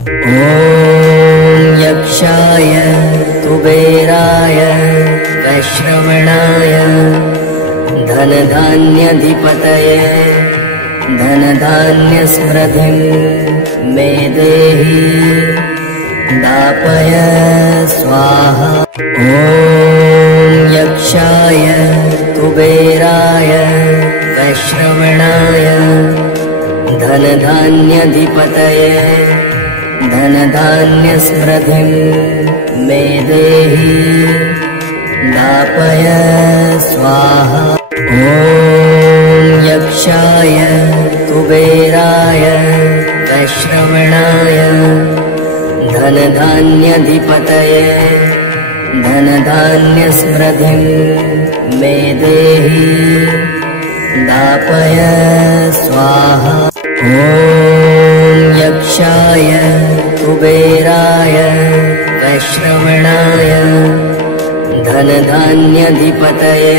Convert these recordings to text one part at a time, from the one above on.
ॐ यक्षाय कुबेराय वैश्रवणाय धनधान्याधिपतये धनधान्यस्मृतिं मे देहि दापय स्वाहा। ॐ यक्षाय कुबेराय वैश्रवणाय धनधान्याधिपतये धनधान्यस्मृतिं मे देहि दापय स्वाहा। ॐ यक्षाय कुबेराय वैश्रवणाय धनधान्याधिपतये धनधान्यस्मृतिं मे देहि दापय स्वाहा। ॐ यक्षाय कुबेराय वैश्रवणाय धनधान्याधिपतये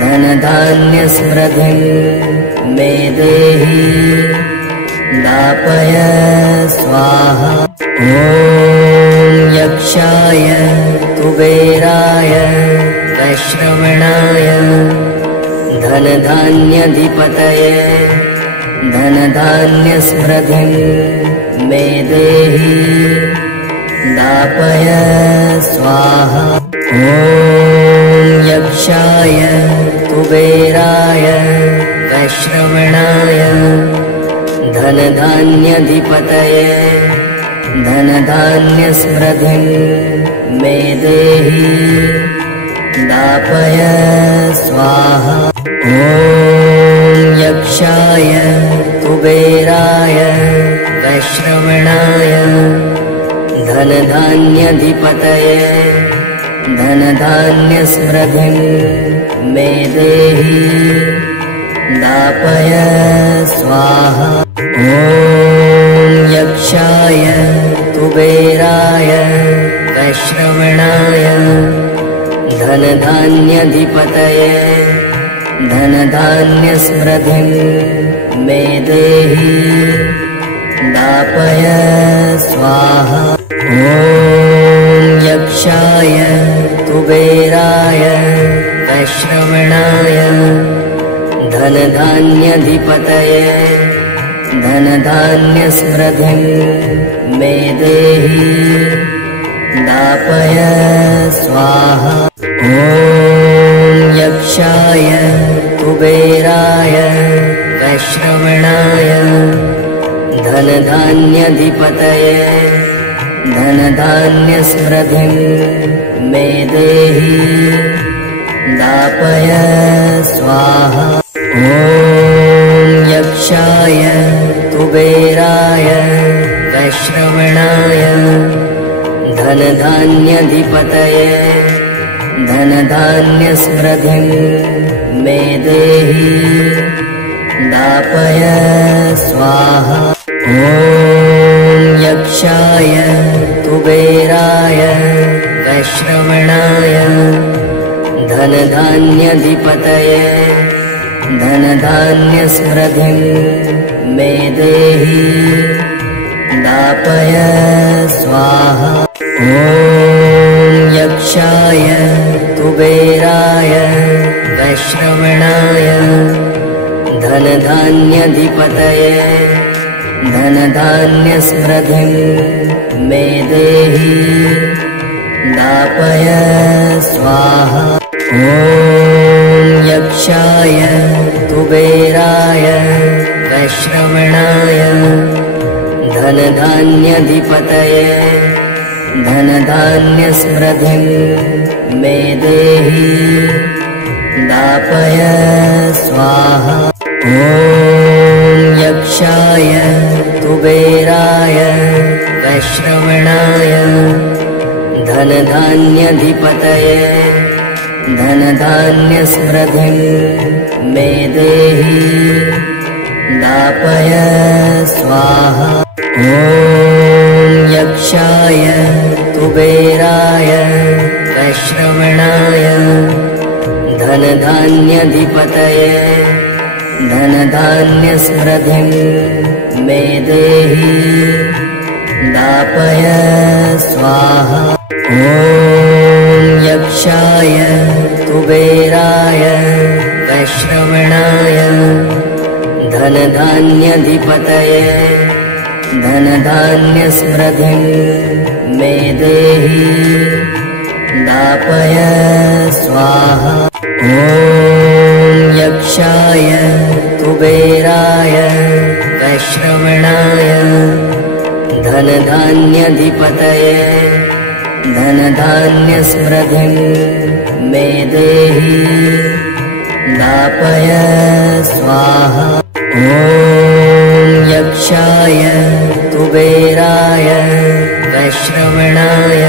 धनधान्यस्मृतिं मे देहि दापय स्वाहा। ॐ यक्षाय कुबेराय वैश्रवणाय धनधान्याधिपतये धनधान्यस्मृतिं मे देहि दापय स्वाहा। ॐ यक्षाय कुबेराय वैश्रवणाय धनधान्याधिपतये धनधान्यस्मृतिं मे देहि दापय स्वाहा। ॐ यक्षाय कुबेराय वैश्रवणाय धनधान्याधिपतये धनधान्यस्मृतिं मे देहि दापय स्वाहा। ॐ यक्षाय कुबेराय वैश्रवणाय धनधान्याधिपतये धनधान्यस्मृतिं मे देहि दापय स्वाहा। ॐ यक्षाय कुबेराय वैश्रवणाय धनधान्याधिपतये धनधान्यस्मृतिं मे देहि दापय स्वाहा। ॐ यक्षाय कुबेराय वैश्रवणाय धनधान्याधिपतये धनधान्यस्मृतिं मे देहि दापय स्वाहा। ॐ यक्षाय कुबेराय वैश्रवणाय धनधान्याधिपतये धनधान्यस्मृतिं मे देहि दापय स्वाहा। ॐ यक्षाय कुबेराय वैश्रवणाय धनधान्याधिपतये धनधान्यस्मृतिं मे देहि दापय स्वाहा। ॐ यक्षाय कुबेराय वैश्रवणाय धनधान्याधिपतये धनधान्यस्मृतिं मे देहि दापय स्वाहा। ॐ यक्षाय कुबेराय वैश्रवणाय धनधान्याधिपतये धनधान्यस्मृतिं मे देहि दापय स्वाहा। ॐ यक्षाय कुबेराय वैश्रवणाय धनधान्याधिपतये धनधान्यस्मृतिं मे देहि दापय स्वाहा। ॐ यक्षाय कुबेराय वैश्रवणाय धनधान्याधिपतये धनधान्यस्मृतिं मे देहि दापय स्वाहा। ॐ यक्षाय कुबेराय वैश्रवणाय धनधान्याधिपतये धनधान्यस्मृतिं मे देहि दापय स्वाहा। ॐ यक्षाय कुबेराय वैश्रवणाय धनधान्याधिपतये धनधान्यस्मृतिं मे देहि दापय स्वाहा। ॐ यक्षाय कुबेराय वैश्रवणाय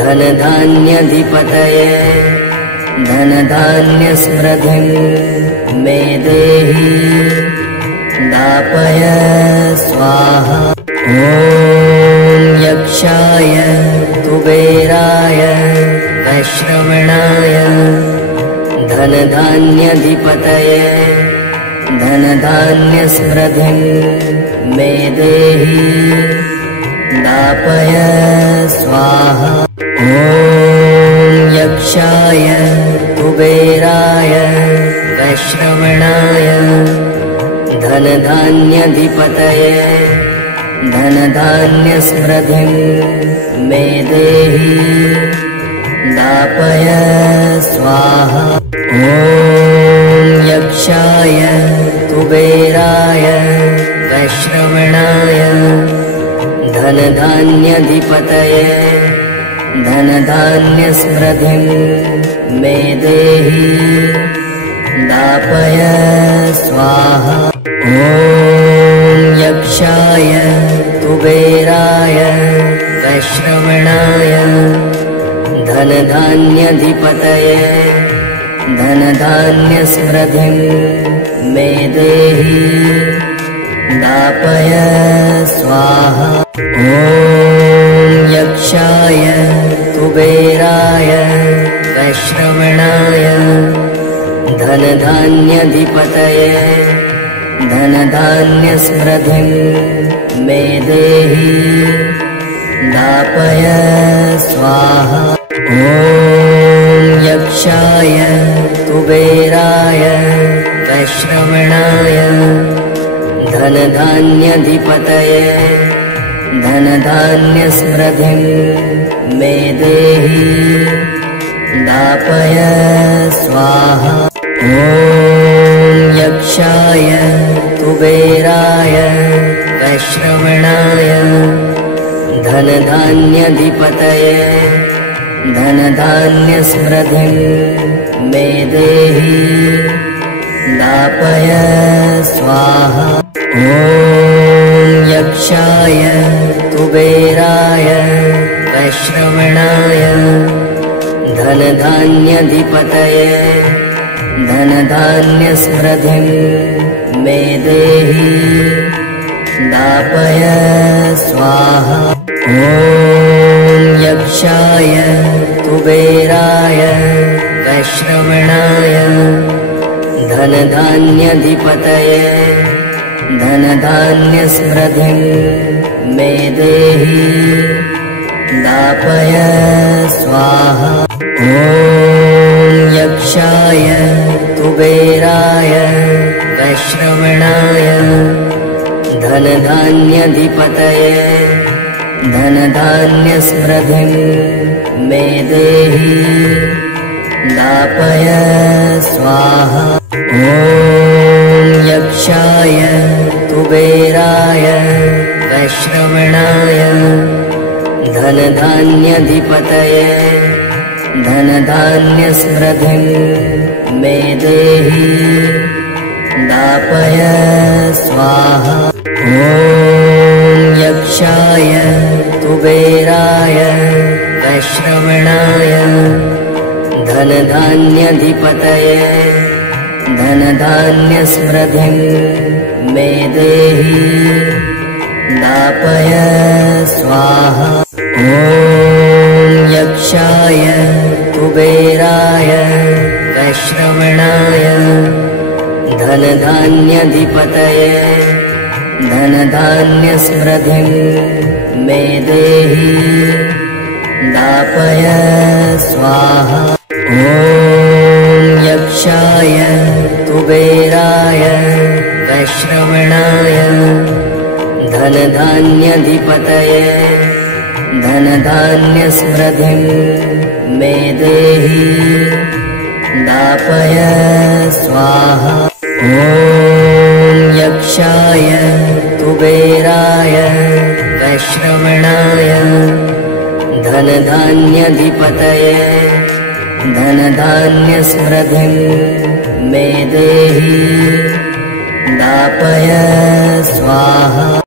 धनधान्याधिपतये धनधान्यस्मृतिं मे देहि दापय स्वाहा। ॐ यक्षाय कुबेराय वैश्रवणाय धनधान्याधिपतये धनधान्यस्मृतिं मे देहि दापय स्वाहा। ॐ यक्षाय कुबेराय वैश्रवणाय धनधान्याधिपतये धनधान्यस्मृतिं मे देहि दापय स्वाहा। ॐ यक्षाय कुबेराय वैश्रवणाय धनधान्याधिपतये धनधान्यस्मृतिं मे देहि दापय स्वाहा। ॐ यक्षाय कुबेराय वैश्रवणाय धनधान्याधिपतये धनधान्यस्मृतिं मे देहि दापय स्वाहा। ॐ यक्षाय कुबेराय वैश्रवणाय धनधान्याधिपतये धनधान्यस्मृतिं मे देहि दापय स्वाहा। ॐ यक्षाय कुबेराय वैश्रवणाय धनधान्याधिपतये धनधान्यस्मृतिं मे देहि दापय स्वाहा। ॐ यक्षाय कुबेराय वैश्रवणाय धनधान्याधिपतये धनधान्यस्मृतिं मे देहि दापय स्वाहा। ॐ यक्षाय कुबेराय वैश्रवणाय धनधान्याधिपतये धनधान्यस्मृतिं मे देहि दापय स्वाहा। ॐ यक्षाय कुबेराय वैश्रवणाय धनधान्याधिपतये धनधान्यस्मृतिं मे देहि दापय स्वाहा। ॐ यक्षाय कुबेराय वैश्रवणाय धनधान्याधिपतये धनधान्यस्मृतिं मे देहि दापय स्वाहा। ॐ यक्षाय कुबेराय वैश्रवणाय धनधान्याधिपतये धनधान्यस्मृतिं मे देहि दापय स्वाहा। ॐ यक्षाय कुबेराय वैश्रवणाय धनधान्याधिपतये धनधान्यस्मृतिं मे देहि दापय स्वाहा। ॐ यक्षाय कुबेराय वैश्रवणाय धनधान्याधिपतये धनधान्यस्मृतिं मे देहि दापय स्वाहा। ॐ यक्षाय कुबेराय वैश्रवणाय धनधान्याधिपतये धनधान्यस्मृतिं मे देहि दापय स्वाहा। ॐ यक्षाय कुबेराय वैश्रवणाय धनधान्याधिपतये धनधान्यस्मृतिं मे देहि दापय स्वाहा।